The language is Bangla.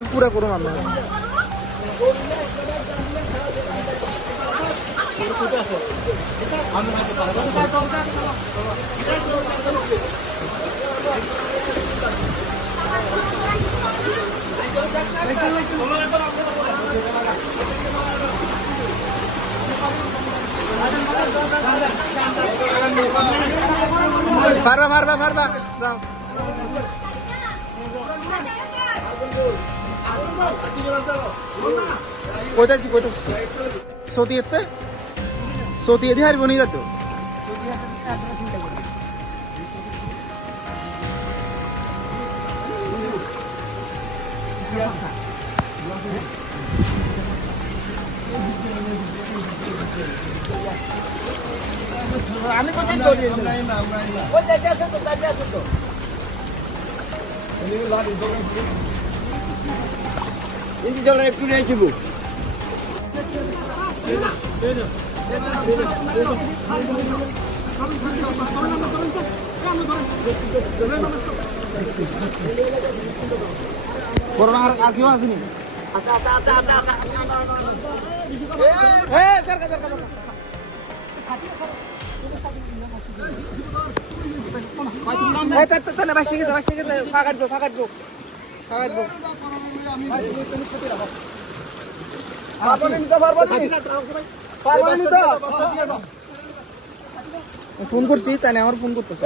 পুরা করুন আমরা পারবা পারবা পারবা যাও কোথায় কোথায় সতীতে সতীয়ে দিয়ে হারবো নিয়ে যেত আমি কোথায় একটু নিয়ে যাবো করোনা আর কেউ আসেনি বাসে গেছে ফাঁকাটবো ফাঁকাটবো ফাঁকাটবো ফোন করছি তাই আমার ফোন করতেছে